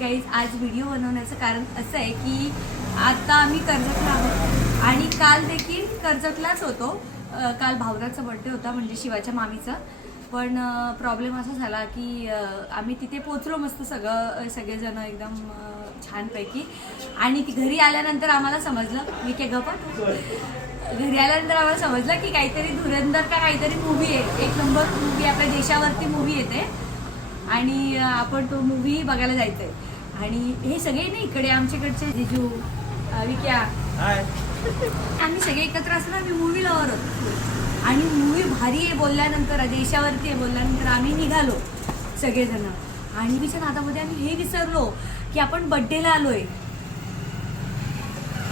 Guys आज video बनवण्याचं कारण असं आहे की आता आम्ही कर्जतला आहोत आणि काल देखील कर्जतलाच होतो. काल भावराचा बर्थडे होता म्हणजे शिवाच्या मामीचा. पण प्रॉब्लेम असा झाला की आम्ही तिथे पोचलो मस्त सगळेजण एकदम छानपैकी. आणि घरी आल्यानंतर आम्हाला समजलं घरी आल्यानंतर आम्हाला समजलं की काहीतरी धुरंधर का काहीतरी मूवी आहे, एक नंबर मूवी आपल्या देशावरती मूवी येते आणि आपण तो मूवी बघायला जायचंय. आणि हे सगळे नाही इकडे आमच्याकडचे जिजू विक्या आम्ही सगळे एकत्र असलो आम्ही मूवी लवर होतो आणि मूवी भारी आहे बोलल्यानंतर, देशावरती आहे बोलल्यानंतर आम्ही निघालो सगळेजण. आणि विचार नादामध्ये आम्ही हे विसरलो की आपण बड्डेला आलोय.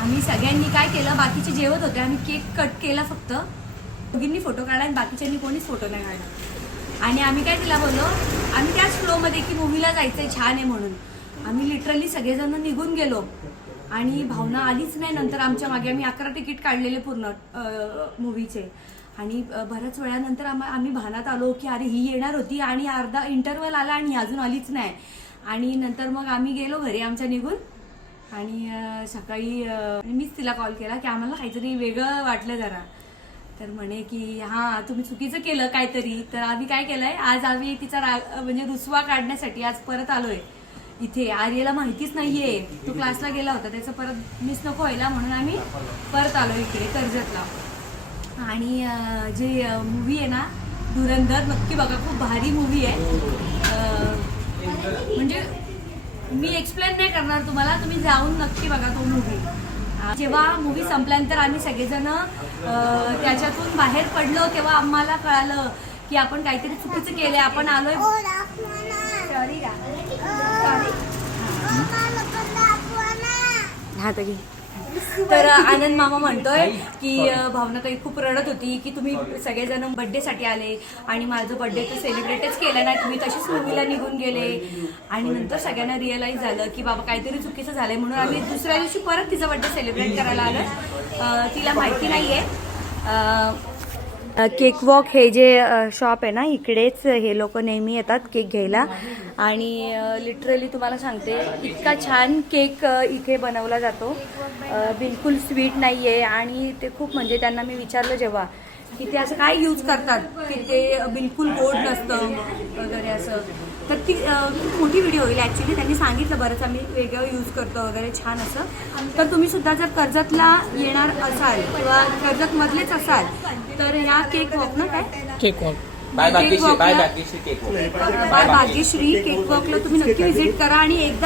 आम्ही सगळ्यांनी काय केलं, बाकीचे जेवत होते, आम्ही केक कट केला फक्त, दोघींनी फोटो काढला आणि बाकीच्यांनी कोणीच फोटो नाही काढला. आणि आम्ही काय तिला बोललो, आम्ही त्याच फ्लोमध्ये की मूवीला जायचंय छान आहे म्हणून आम्ही लिटरली सगळेजण निघून गेलो. आणि भावना आलीच नाही. नंतर आमच्या मागे आम्ही 11 तिकीट काढलेले पूर्ण मूवीचे. आणि बऱ्याच वेळानंतर आम्ही भानात आलो की अरे ही येणार होती आणि अर्धा इंटरव्हल आला आणि अजून आलीच नाही. आणि नंतर मग आम्ही गेलो घरी आमच्या निघून. आणि सकाळी मीच तिला कॉल केला की आम्हाला काहीतरी वेगळं वाटलं जरा. तर म्हणे की हां तुम्ही चुकीचं केलं काहीतरी. तर आम्ही काय केलंय, आज आम्ही तिचा म्हणजे रुसवा काढण्यासाठी आज परत आलोय इथे. आर्यला माहितीच नाहीये, तो क्लासला गेला होता, त्याचं परत मिस नको व्हायला म्हणून आम्ही परत आलो इकडे कर्जतला. आणि जे मूवी आहे ना धुरंधर, नक्की बघा, खूप भारी मूवी आहे. म्हणजे मी एक्सप्लेन नाही करणार तुम्हाला, तुम्ही जाऊन नक्की बघा तो मूवी. जेव्हा मूवी संपल्यानंतर आम्ही सगळेजण त्याच्यातून बाहेर पडलो तेव्हा आम्हाला कळालं की आपण काहीतरी चुकीचं केलंय. आपण आलोय तर आनंद मामा म्हणतोय की भावना काही खूप रडत होती की तुम्ही सगळेजण बर्थडे साठी आले आणि माझं बर्थडे तर सेलिब्रेटच केलं नाही, तुम्ही तशीच मूवीला निघून गेले. आणि नंतर सगळ्यांना रिअलाइज झालं की बाबा काहीतरी चुकीचं झालंय म्हणून आम्ही दुसऱ्या दिवशी परत तिचा बर्थडे सेलिब्रेट करायला आलो. तिला माहिती नाहीये. केक वॉक हे जे शॉप आहे ना इकडेच हे लोक नेहमी येतात केक घ्यायला. आणि लिटरली तुम्हाला सांगते इतका छान केक इथे बनवला जातो, बिलकुल स्वीट नाही आहे. आणि ते खूप म्हणजे त्यांना मी विचारलं जेव्हा की ते असं काय यूज करतात की ते बिलकुल गोड नसतं वगैरे असं. तर ती खूप मोठी व्हिडिओ होईल ॲक्च्युली. त्यांनी सांगितलं बरंच आम्ही वेगळं यूज करतो वगैरे छान असं. तर तुम्ही सुद्धा जर कर्जतला येणार असाल किंवा कर्जतमधलेच असाल तर ह्या केक वॉक ना काय cake walk bye Bhagyashree cake वॉकला तुम्ही नक्की व्हिजिट करा आणि एकदा